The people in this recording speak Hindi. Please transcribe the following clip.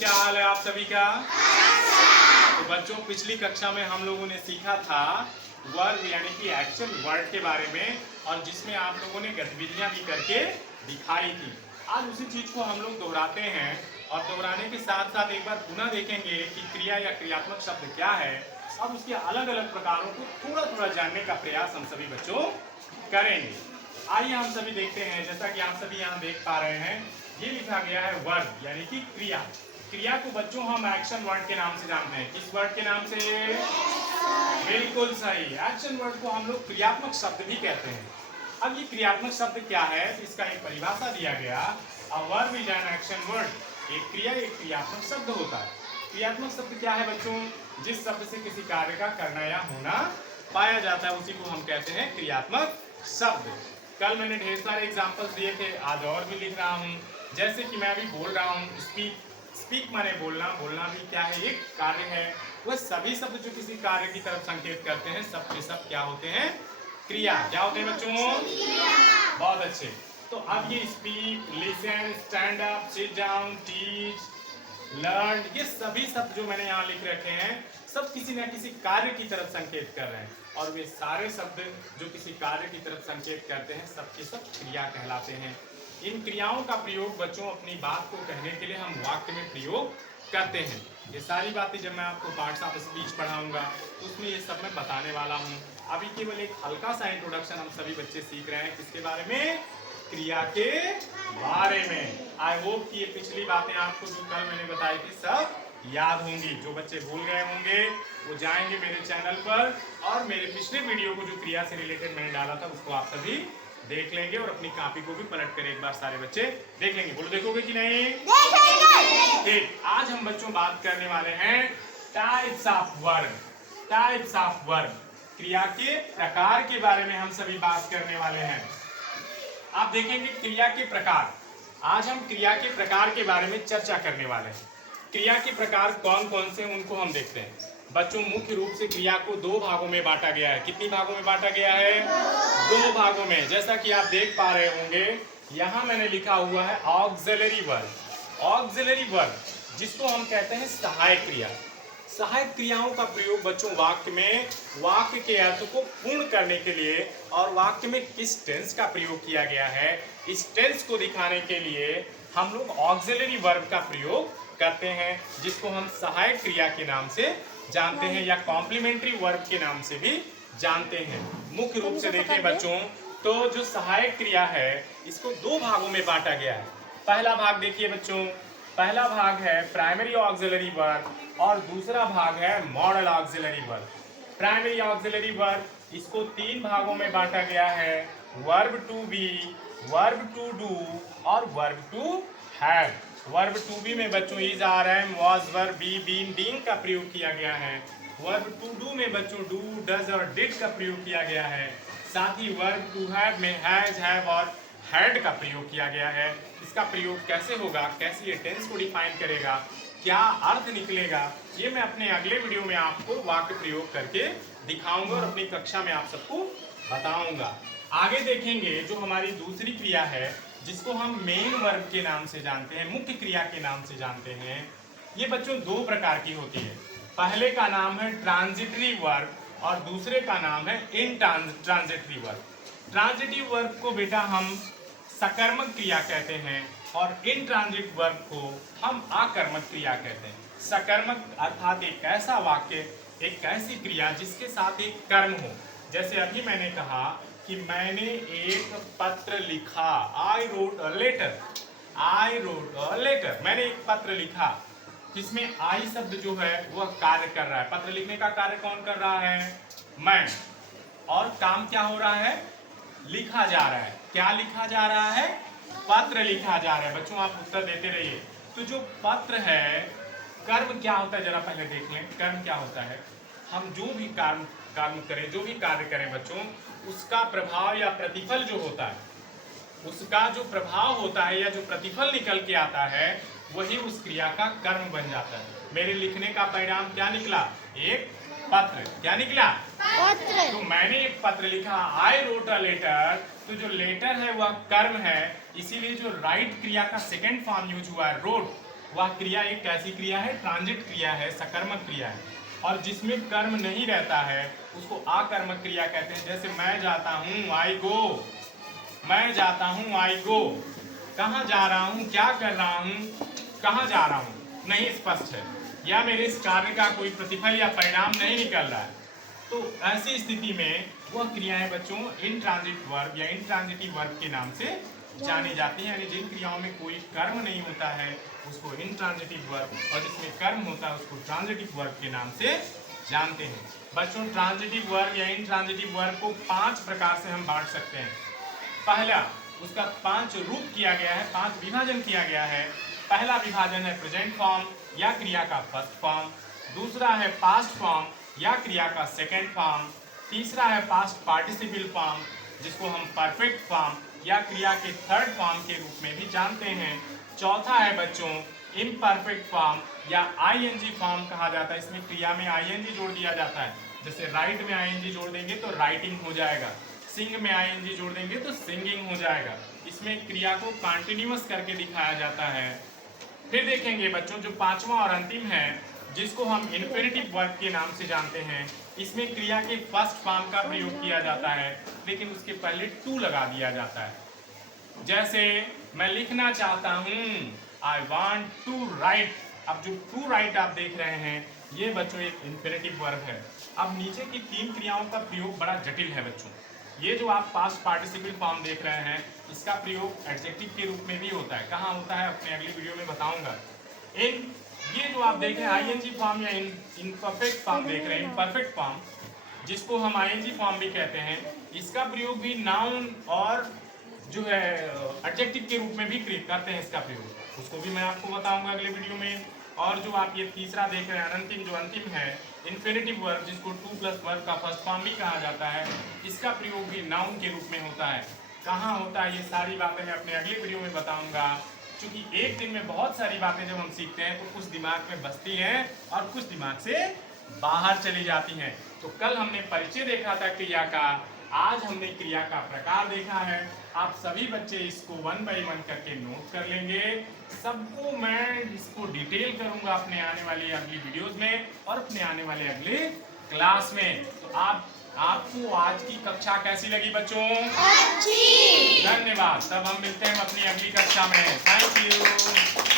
क्या हाल है आप सभी का? तो बच्चों पिछली कक्षा में हम लोगों ने सीखा था वर्ब यानी कि एक्शन वर्ड के बारे में, और जिसमें आप लोगों ने गतिविधियां भी करके दिखाई थी। आज उसी चीज को हम लोग दोहराते हैं और दोहराने के साथ साथ एक बार पुनः देखेंगे कि क्रिया या क्रियात्मक शब्द क्या है और उसके अलग अलग प्रकारों को थोड़ा थोड़ा जानने का प्रयास हम सभी बच्चों करेंगे। आइए हम सभी देखते हैं। जैसा कि आप सभी यहाँ देख पा रहे हैं, ये लिखा गया है वर्ब यानी कि क्रिया। क्रिया को बच्चों हम एक्शन वर्ड के नाम से जानते हैं। किस वर्ड के नाम से? बिल्कुल सही, एक्शन वर्ड को हम लोग क्रियात्मक शब्द भी कहते हैं। अब ये क्रियात्मक शब्द क्या है, तो इसका एक परिभाषा दिया गया, a verb is an action word. एक क्रिया एक क्रियात्मक शब्द होता है। क्रियात्मक शब्द क्या है बच्चों? जिस शब्द से किसी कार्य का करना या होना पाया जाता है उसी को हम कहते हैं क्रियात्मक शब्द। कल मैंने ढेर सारे एग्जाम्पल्स दिए थे, आज और भी लिख रहा हूँ। जैसे कि मैं अभी बोल रहा हूँ स्पीक, स्पीक माने बोलना, बोलना भी क्या है? एक कार्य है। वह सभी शब्द जो किसी कार्य की तरफ संकेत करते हैं सब के सब क्या होते हैं? क्रिया। क्या होते हैं बच्चों? बहुत अच्छे। तो अब ये speak, listen, stand up, sit down, teach, learn, ये सभी शब्द जो मैंने यहाँ लिख रखे हैं सब किसी न किसी कार्य की तरफ संकेत कर रहे हैं, और वे सारे शब्द जो किसी कार्य की तरफ संकेत करते हैं सबके सब क्रिया कहलाते हैं। इन क्रियाओं का प्रयोग बच्चों अपनी बात को कहने के लिए हम वाक्य में प्रयोग करते हैं। ये सारी बातें जब मैं आपको पार्ट्स ऑफ स्पीच पढ़ाऊंगा तो उसमें ये सब मैं बताने वाला हूँ। अभी केवल एक हल्का सा इंट्रोडक्शन हम सभी बच्चे सीख रहे हैं। किसके बारे में? क्रिया के बारे में। आई होप कि ये पिछली बातें आपको जो कल मैंने बताई थी सब याद होंगी। जो बच्चे भूल गए होंगे वो जाएंगे मेरे चैनल पर और मेरे पिछले वीडियो को जो क्रिया से रिलेटेड मैंने डाला था उसको आप सभी देख लेंगे और अपनी कॉपी को भी पलट कर एक बार सारे बच्चे देख लेंगे। बोलो देखोगे कि नहीं? ठीक, आज हम बच्चों बात करने वाले हैं types of verb. Types of verb, क्रिया के प्रकार के बारे में हम सभी बात करने वाले हैं। आप देखेंगे क्रिया के प्रकार। आज हम क्रिया के प्रकार के बारे में चर्चा करने वाले हैं। क्रिया के प्रकार कौन कौन से उनको हम देखते हैं। बच्चों मुख्य रूप से क्रिया को दो भागों में बांटा गया है। कितनी भागों में बांटा गया है? दो भागों में। जैसा कि आप देख पा रहे होंगे यहाँ मैंने लिखा हुआ है ऑक्सिलरी वर्ब। ऑक्सिलरी वर्ब जिसको हम कहते हैं सहायक क्रिया। सहायक क्रियाओं का प्रयोग बच्चों वाक्य में वाक्य के अर्थ को पूर्ण करने के लिए और वाक्य में किस टेंस का प्रयोग किया गया है इस टेंस को दिखाने के लिए हम लोग ऑक्सिलरी वर्ब का प्रयोग करते हैं, जिसको हम सहायक क्रिया के नाम से जानते हैं या कॉम्प्लीमेंट्री वर्ब के नाम से भी जानते हैं। मुख्य रूप से देखें बच्चों तो जो सहायक क्रिया है इसको दो भागों में बांटा गया है। पहला भाग देखिए बच्चों, पहला भाग है प्राइमरी ऑक्सिलरी वर्ब और दूसरा भाग है modal auxiliary verb. Primary auxiliary verb इसको तीन भागों में बांटा गया है, verb to be, verb to do और verb to have. Verb to be में बच्चों is, are, am, was, were, be, been, being का प्रयोग किया गया है। वर्ब टू डू में बच्चों डू, डज और डिड का प्रयोग किया गया है। साथ ही वर्ब टू हैव में हैज, हैव और हैड का प्रयोग किया गया है। इसका प्रयोग कैसे होगा, कैसे ये टेंस को डिफाइन करेगा, क्या अर्थ निकलेगा, ये मैं अपने अगले वीडियो में आपको वाक्य प्रयोग करके दिखाऊंगा और अपनी कक्षा में आप सबको बताऊंगा। आगे देखेंगे जो हमारी दूसरी क्रिया है जिसको हम मेन वर्ब के नाम से जानते हैं, मुख्य क्रिया के नाम से जानते हैं। ये बच्चों दो प्रकार की होती है। पहले का नाम है ट्रांजिटरी वर्ब और दूसरे का नाम है इनट्रांजिटरी वर्ब। ट्रांजिटिव वर्ब को बेटा हम सकर्मक क्रिया कहते हैं और इनट्रांजिट वर्ब को हम आकर्मक क्रिया कहते हैं। सकर्मक अर्थात एक ऐसा वाक्य, एक ऐसी क्रिया जिसके साथ एक कर्म हो। जैसे अभी मैंने कहा कि मैंने एक पत्र लिखा, I wrote a letter. I wrote a letter, मैंने एक पत्र लिखा, जिसमें आई शब्द जो है वह कार्य कर रहा है। पत्र लिखने का कार्य कौन कर रहा है? मैं। और काम क्या हो रहा है? लिखा जा रहा है। क्या लिखा जा रहा है? पत्र लिखा जा रहा है। बच्चों आप उत्तर देते रहिए। तो जो पत्र है, कर्म क्या होता है जरा पहले देख लें। कर्म क्या होता है? हम जो भी काम करें, जो भी कार्य करें बच्चों, उसका प्रभाव या प्रतिफल जो होता है, उसका जो प्रभाव होता है या जो प्रतिफल निकल के आता है वही उस क्रिया का कर्म बन जाता है। मेरे लिखने का परिणाम क्या निकला? एक पत्र। क्या निकला? पत्र। तो मैंने एक पत्र लिखा, आई रोट अ लेटर। तो जो लेटर है वह कर्म है, इसीलिए जो राइट क्रिया का सेकंड फॉर्म यूज हुआ है रोट, वह क्रिया एक कैसी क्रिया है? ट्रांजिट क्रिया है, सकर्मक क्रिया है। और जिसमें कर्म नहीं रहता है उसको आकर्मक क्रिया कहते हैं। जैसे मैं जाता हूँ, आई गो, मैं जाता हूँ, आई गो। कहाँ जा रहा हूँ, क्या कर रहा हूँ, कहाँ जा रहा हूँ, नहीं स्पष्ट है, या मेरे इस कार्य का कोई प्रतिफल या परिणाम नहीं निकल रहा है। तो ऐसी स्थिति में वह क्रियाएं बच्चों इंट्रांजिट वर्ब या इंट्रांजिटिव वर्ब के नाम से जानी जाती हैं। यानी जिन क्रियाओं में कोई कर्म नहीं होता है उसको इंट्रांजिटिव वर्ब, और जिसमें कर्म होता है उसको ट्रांजिटिव वर्ब के नाम से जानते हैं। बच्चों, ट्रांजिटिव वर्ब या इंट्रांजिटिव वर्ब को 5 प्रकार से हम बांट सकते हैं। पहला, उसका 5 रूप किया गया है, 5 विभाजन किया गया है। पहला विभाजन है प्रेजेंट फॉर्म या क्रिया का फर्स्ट फॉर्म। दूसरा है पास्ट फॉर्म या क्रिया का सेकेंड फॉर्म। तीसरा है पास्ट पार्टिसिपल फॉर्म जिसको हम परफेक्ट फॉर्म या क्रिया के थर्ड फॉर्म के रूप में भी जानते हैं। चौथा है बच्चों इम्परफेक्ट फॉर्म या आईएनजी फॉर्म कहा जाता है। इसमें क्रिया में आईएनजी जोड़ दिया जाता है। जैसे राइट में आईएनजी जोड़ देंगे तो राइटिंग हो जाएगा, सिंग में आईएनजी जोड़ देंगे तो सिंगिंग हो जाएगा। इसमें क्रिया को कंटिन्यूअस करके दिखाया जाता है। फिर देखेंगे बच्चों जो पांचवा और अंतिम है जिसको हम इन्फिनिटिव वर्ब के नाम से जानते हैं। इसमें क्रिया के फर्स्ट फॉर्म का प्रयोग किया जाता है लेकिन उसके पहले टू लगा दिया जाता है। जैसे मैं लिखना चाहता हूँ, आई वॉन्ट टू राइट। अब जो टू राइट आप देख रहे हैं ये बच्चों एक इन्फिनिटिव वर्ब है। अब नीचे की 3 क्रियाओं का प्रयोग बड़ा जटिल है बच्चों। ये जो आप पास्ट पार्टिसिपल फॉर्म देख रहे हैं इसका प्रयोग एडजेक्टिव के रूप में भी होता है। कहाँ होता है अपने अगली वीडियो में बताऊंगा। ये जो आप देख रहे हैं आईएनजी फॉर्म या इनपरफेक्ट फॉर्म देख रहे हैं, इनपरफेक्ट फॉर्म जिसको हम आईएनजी फॉर्म भी कहते हैं, इसका प्रयोग भी नाउन और जो है एडजेक्टिव के रूप में भी करते हैं। इसका प्रयोग उसको भी मैं आपको बताऊंगा अगले वीडियो में। और जो आप ये तीसरा देख रहे हैं अंतिम, जो अंतिम है इन्फिनिटिव वर्ब जिसको 2+ वर्ब का फर्स्ट फॉर्म भी कहा जाता है, इसका प्रयोग भी नाउन के रूप में होता है। कहाँ होता है ये सारी बातें मैं अपने अगले वीडियो में बताऊंगा। क्योंकि एक दिन में बहुत सारी बातें जब हम सीखते हैं तो कुछ दिमाग में बसती हैं और कुछ दिमाग से बाहर चली जाती हैं। तो कल हमने परिचय देखा था क्रिया का, आज हमने क्रिया का प्रकार देखा है। आप सभी बच्चे इसको 1 बाय 1 करके नोट कर लेंगे। सबको मैं इसको डिटेल करूंगा अपने आने वाली अगली वीडियोस में और अपने आने वाले अगले क्लास में। तो आपको आज की कक्षा कैसी लगी बच्चों? अच्छी। धन्यवाद। तब हम मिलते हैं अपनी अगली कक्षा में। Thank you.